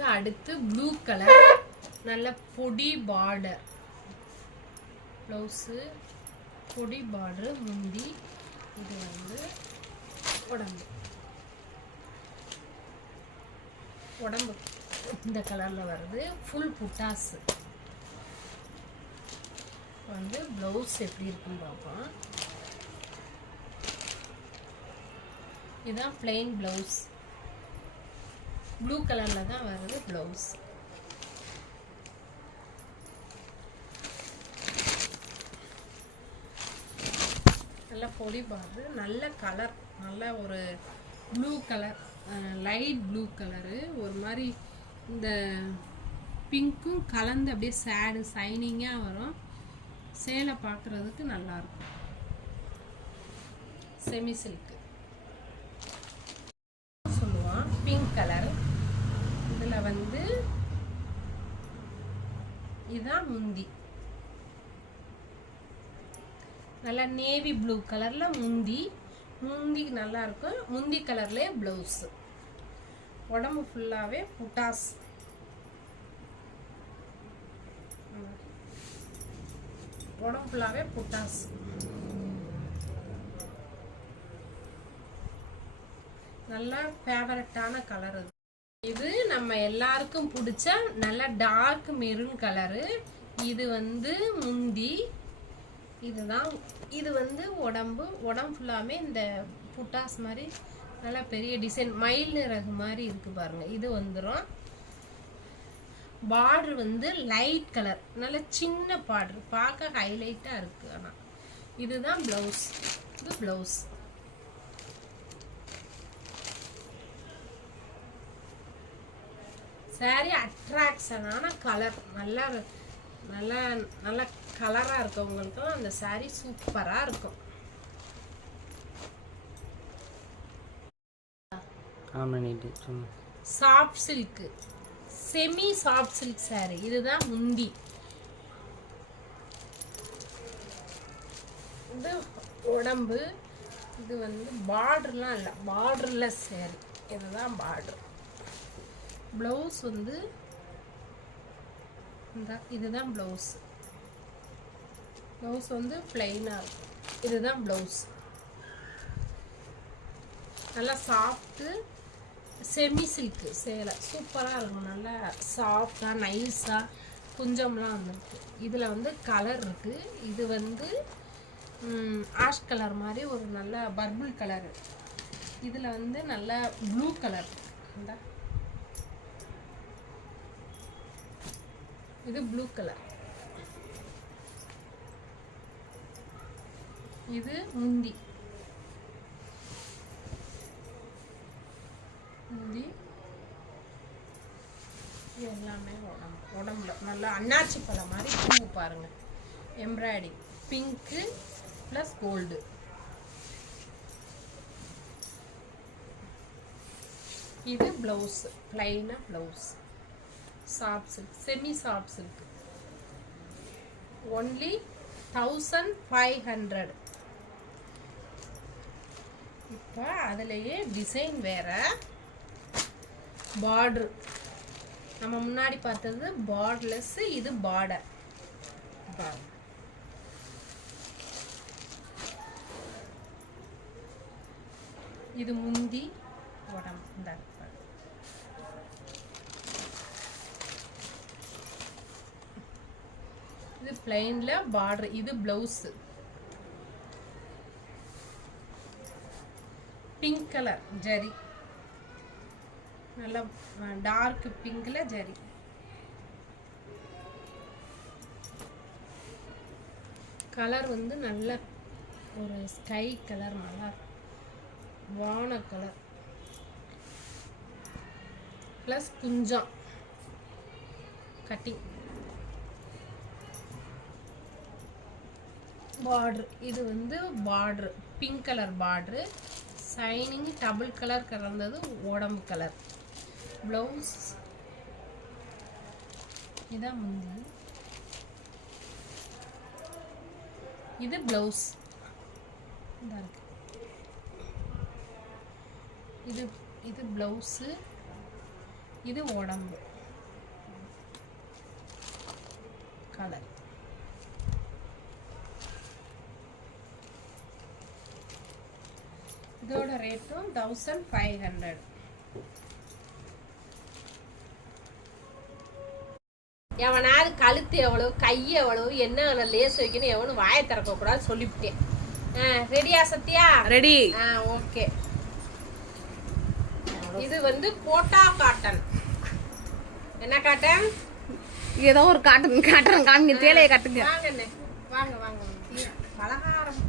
இது அடுத்து blue colour, நல்ல பொடி பார்டர் ப்ளவுஸு, பொடி பார்டர் முந்தி. இது வந்து உடம்பு உடம்பு இந்த கலரில் வருது. ஃபுல் புட்டாஸ் வந்து ப்ளவுஸ் எப்படி இருக்குன்னு பார்ப்போம். இதுதான் பிளெயின் ப்ளவுஸ், ப்ளூ கலரில் தான் வருது ப்ளவுஸ். நல்ல பொடி பார்டர், நல்ல கலர், நல்ல ஒரு blue colour, light blue colour, ஒரு மாதிரி இந்த பிங்க்கும் கலந்து அப்படியே சேடு சைனிங்காக வரும். சேலை பார்க்குறதுக்கு நல்லாயிருக்கும். செமி சில்க்கு சொல்லுவான், பிங்க் கலர். இதில் வந்து இதுதான் முந்தி, நல்லா நேவி ப்ளூ கலரில் முந்தி. முந்தி நல்லா இருக்கும். முந்தி கலர்லேயே ப்ளவுஸு. உடம்பு ஃபுல்லாகவே புட்டாஸ். உடம்பு ஃபுல்லாகவே புட்டாஸ். நல்ல ஃபேவரட்டான கலர் இது. இது நம்ம எல்லாருக்கும் பிடிச்ச நல்ல டார்க் மெரூன் கலரு. இது வந்து முந்தி. இதுதான், இது வந்து உடம்பு ஃபுல்லாமே இந்த புட்டாஸ் மாதிரி நல்லா பெரிய டிசைன் மயில் நிறகு மாதிரி இருக்கு பாருங்க. இது வந்துடும். பார்டர் வந்து லைட் கலர், நல்ல சின்ன பார்டர், பார்க்க ஹைலைட்டா இருக்கு. ஆனால் இதுதான் பிளவுஸ். இது பிளவுஸ். சாரி அட்ராக்ஷனான கலர், நல்லா நல்லா நல்ல கலரா இருக்கவங்களுக்கு அந்த சாரி சூப்பரா இருக்கும். Soft silk, semi soft silk sorry. இதுதான் முந்தி. இது உடம்பு. இது வந்து பார்டர்லாம் இல்லை, பார்டர்லெஸ் சாரி. இதுதான் பார்டர். ப்ளவுஸ் வந்து இதுதான் ப்ளவுஸ். ப்ளவுஸ் வந்து பிளெயினாக இருக்கும். இதுதான் ப்ளவுஸ். நல்லா சாஃப்ட்டு செமி சில்க்கு சேலை சூப்பராக இருக்கும். நல்லா சாஃப்டாக நைஸாக குஞ்சம்லாம் வந்துருக்கு. இதில் வந்து கலர் இருக்குது. இது வந்து ஆஷ் கலர் மாதிரி ஒரு நல்ல பர்பிள் கலரு. இதில் வந்து நல்ல ப்ளூ கலர். இந்த இது ப்ளூ கலர். இது முந்தி. முந்தி எல்லாமே உடம்புல நல்லா அன்னாச்சி பழம் மாதிரி பூ பாருங்க. Embroidering pink plus gold. இது ப்ளவுஸ், பிளைனாக blouse. Soft silk, semi soft silk. Only 1500. இப்போ அதுலேயே டிசைன் வேற. பார்டர் நம்ம முன்னாடி பார்த்தது பார்டர்லெஸ், இது பார்டர். இது முந்தி, உடம்பு. இந்த இது பிளைன்ல பார்டர். இது பிளவுஸ். பிங்க் கலர் ஜரி, நல்ல டார்க் பிங்க்ல ஜரி. கலர் வந்து நல்ல ஒரு ஸ்கை கலர், நல்லா வான கலர் ப்ளஸ் குஞ்சம் கட்டிங். பார்டர் இது வந்து border pink colour border, signing double colour கலந்தது உடம்பு கலர். ப்ளவுஸ் இதான் முந்தி. இது ப்ளவுஸ் இருக்கு. இது ப்ளவுஸு. இது உடம்பு கலர். இதோட ரேட்டும் 1500. எவனாவது கழுத்து எவ்வளவு கை எவ்வளவு என்ன லேஸ் வைக்கணும் எவனும் வாயை திறக்க கூடாது சொல்லிவிட்டேன். ரெடியா சத்யா? ரெடி. ஓகே. இது வந்து கோட்டா காட்டன். என்ன காட்டன்? ஏதோ ஒரு காட்டன் காட்டுறேன். காமிங்க, சேலையை காட்டுங்க. வாங்க வாங்க வாங்க. பலகாரம்